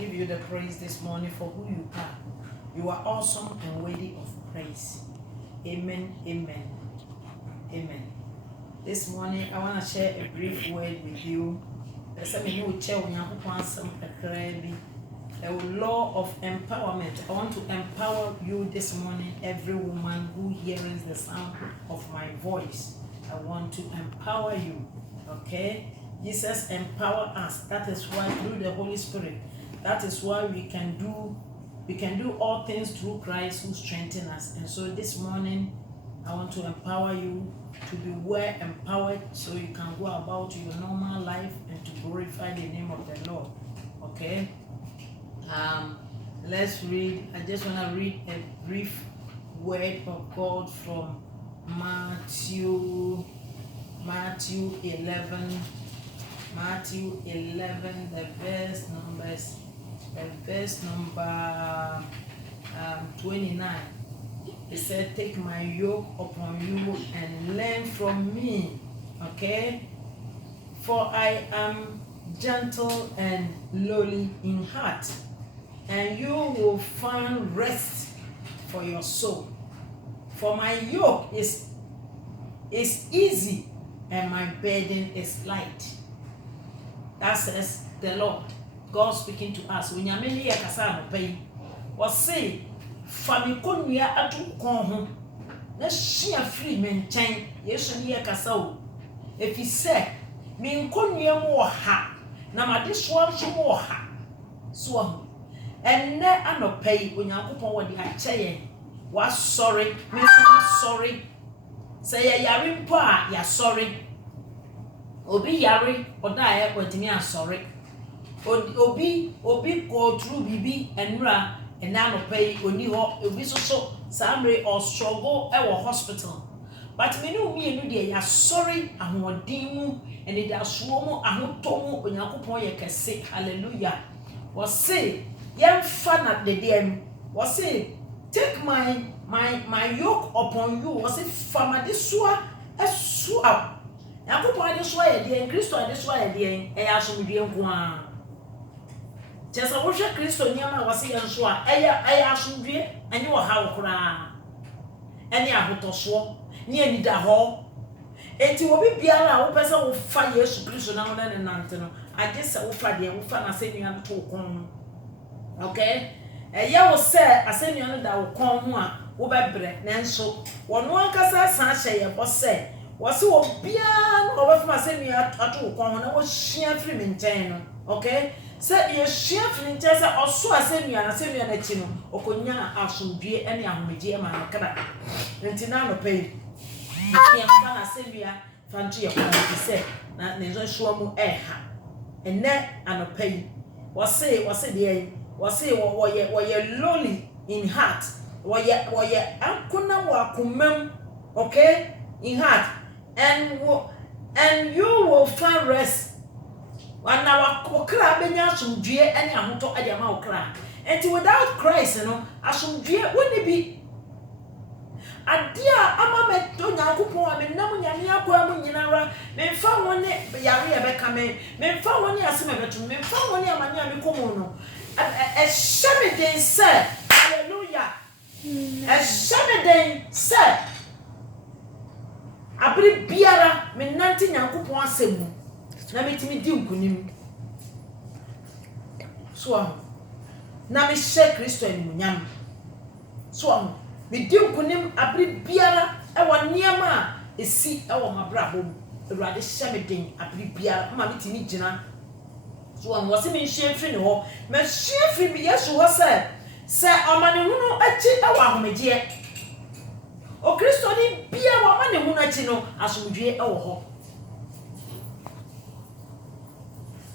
give you the praise this morning for who you are. You are awesome and worthy of praise. Amen, amen, amen. This morning, I want to share a brief word with you. A law of empowerment. I want to empower you this morning, every woman who hears the sound of my voice. I want to empower you, okay? Jesus empower us. That is why through the Holy Spirit, that is why we can do all things through Christ who strengthens us. And so this morning, I want to empower you to be well empowered so you can go about your normal life and to glorify the name of the Lord, okay? Let's read. I just want to read a brief word of God from Matthew 11, the verse number 29. It said, "Take my yoke upon you and learn from me." Okay, for I am gentle and lowly in heart, and you will find rest for your soul. For my yoke is easy and my burden is light. That says the Lord, God speaking to us. When you many kasa no pay, was say, "Fami konua atu kon ho, na hia free me nkyɛn, Yesu ne kasa o. Efi sɛ, me konua mo ha, na made so nso mo ha." So ho. Enne anopai Onyankopɔn wɔ de akyɛ yɛn. Wa sorry, me so sorry. Say ya yare mpo a ya sorry. Obi yare oda e kwantimi asori. Obi go through bibi enra ena anopai oni ho obi so samre or struggle e wo hospital. But me no mi enu de ya sorry ahoɔden mu ene da soɔ mu ahotɔ mu Onyankopɔn yɛ kɛse. Hallelujah. Was say yemfa na de dem. Was say take my yoke upon you. Was it fama de soa esua. Yakopɔn de soa ye de Kristo de soa ye de e asomdwe nko a. Chesa wo hwɛ Kristo nyama was ye nso a e asomdwe anye wo ha wo kora. Ene ahotoso ne ani da ho. Enti wo bi biara wo pese wo fa Yesu Kristo na wo na ne nante no. Ade se wo fa de wo fa na se nua to kon. Okay? Ye wo se asennua no da wo kon ho a wo bebre nanso wono ankasa san hye ye bo se wo se wo bia no wo befuma asennua ato wo kon ho na wo hia firi me nkyɛn no. Okay? Se ye hia firi nkyɛn se oso asennua na chi no okonya asomdue ene ahomegye ma no kada. Nti na no pay ye fa na asennua fa nto ye kon se na ne zo hwo mu ha ene anopai was say woye lowly in heart woye ankuna wa kumem, okay, in heart, and you will find rest when our okra benya asomdue ene ahoto ade ma okra. And without Christ, you know, asomdue wouldn't be adia ama meto Nyankopɔn a menam nyame akwa mu nyinara memfa woni yare e beka me memfa woni asem e beto memfa woni amane a mekomo no e hyeme den se hallelujah e hyeme den se abri biara menante Nyankopɔn asem na metimi di nkunim so na me hye Kristo animunyam so me di nkunim abri biara e wɔ niema a esi e wɔ mabrabom Awurade hye me den abri biara ma metimi gina so an wɔ se me hye firi ne hɔ me hye firi bi Yesu hɔ sɛ ɔmane hunu akyi e wɔ ahomegye o Kristo ni bia wɔ ɔmane hunu akyi no asomdwe e wɔ hɔ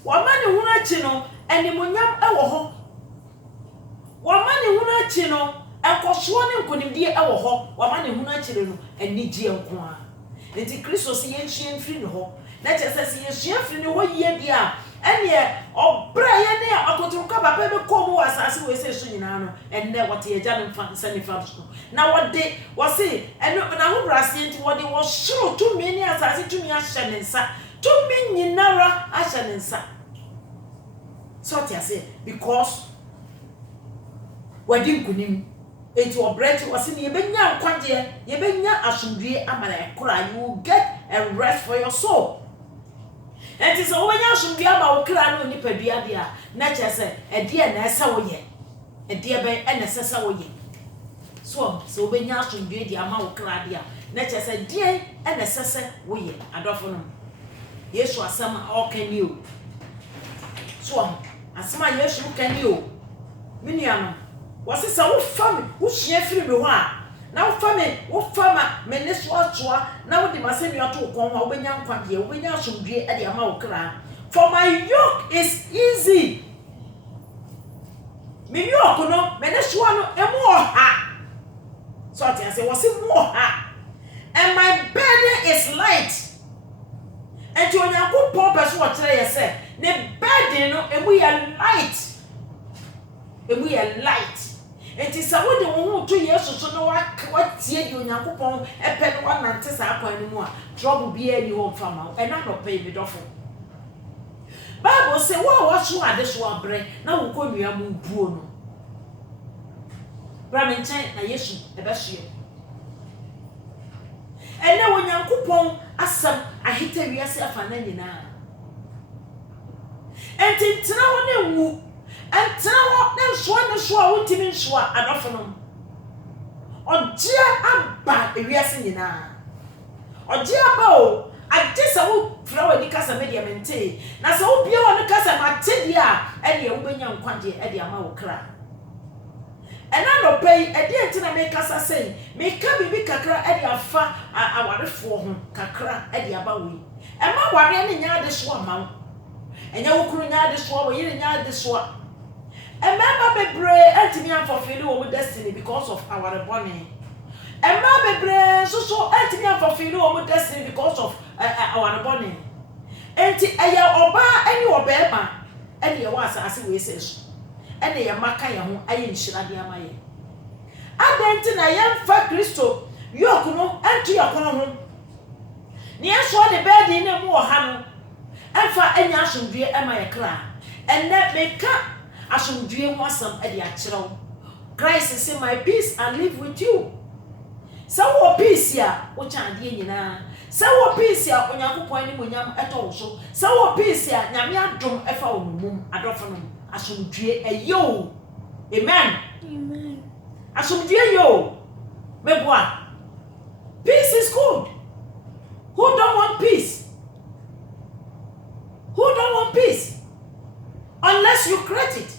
ɔmane hunu akyi no animunyam e wɔ hɔ ɔmane hunu akyi no ekoso ne nkonimdie e wo ho wama ne hunu akire no anigye nko a enti Kristo se yenhie mfiri ne ho na kyese yenhie mfiri ne ho yie dia ene obra ye ne akoturuka baba be komu asase we se so nyina no enne wote ye gya ne mfa sane fa so na wode wose eno na ho brase enti wode wo soro to me ne asase to me ahye ne nsa to me nyinara ahye ne nsa So what you say because wedding kunim enti obreti wase ne yebenya nkwaje yebenya asomdue amana ekora you will get a rest for your soul. Enti so wobenya asomdue ama wo kra no nipadua dia na chese ede na esa wo ye ede ben ena sesa wo ye so wobenya asomdue dia ama wo kra dia na chese die ena sesa wo ye adofo no Yesu asama okani o so asama Yesu kani o miniano wase sa wo fami wo hia firi me ho a na wo fami wo fama me ne so atoa na wo di masemi ato kon ho obenya nkwaje obenya asomdue e de ama wo kra for my yoke is easy me yoke no me ne so no emu oha so ati say wase mu oha and my burden is light and to onyankopon person wo kire ye say ne burden no emu ye light enti sa wo de wo to Yesu so no wa tie di onyankopon epe no wa nante sa akwan no mu a trouble bi ani ho fama e na no pay me dofo Bible say wa so ade so abre na wo ko nua mu buo no bra me nchen na Yesu ebe so ene onyankopon asam ahita wiase afana nyina enti tena wo ne wu Entrawo ne so a wotimi nso a adofo no ogia aba ewiase nyina ogia aba o adisa wo flower di kasa media mente na so wo bia wo ne kasa matedi a ene wo benya nkwaje e de ama wo kra ena no pay e de enti na me kasa sei me ka bibi kakra e de afa awarefo ho kakra e de aba wo e ma ware ne nya de so ama enya wo kuru nya de so wo yire nya de so Emma bebre entimi am fulfill wo destiny because of our born. Emma bebre so entimi am fulfill wo destiny because of our born. Enti eya oba eni obema eni ye wa asase we seso. Eni ye maka ye ho aye nhira de amaye. Adenti na ye mfa Kristo yoku no enti ye kono ho. Ne ye so de bed ni mu oha no. Emfa enya asomdue ema ye kra. Enne meka asomdue ho asam e de akyerew Christ say my peace I live with you so wo peace ya wo chande nyina so wo peace ya onyankopon ni monyam eto so so wo peace ya nyame adom efa wo mum adofo no asomdue eyo amen asomdue yo meboa peace is good. Who don't want peace? Unless you create it.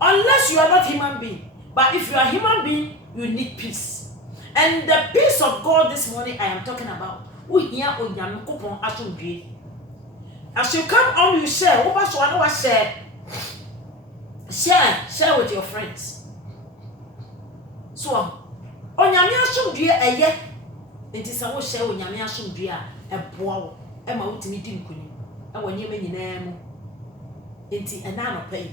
Unless you are not human being. But if you are human being, you need peace. And the peace of God this morning I am talking about. As you come on, you share. Share with your friends. So, onyame asomdue eye. Enti sa wo share onyame asomdue a eboa wo. E ma wotimi di nkuni. E wonye me nyina mu. Enti ena no pay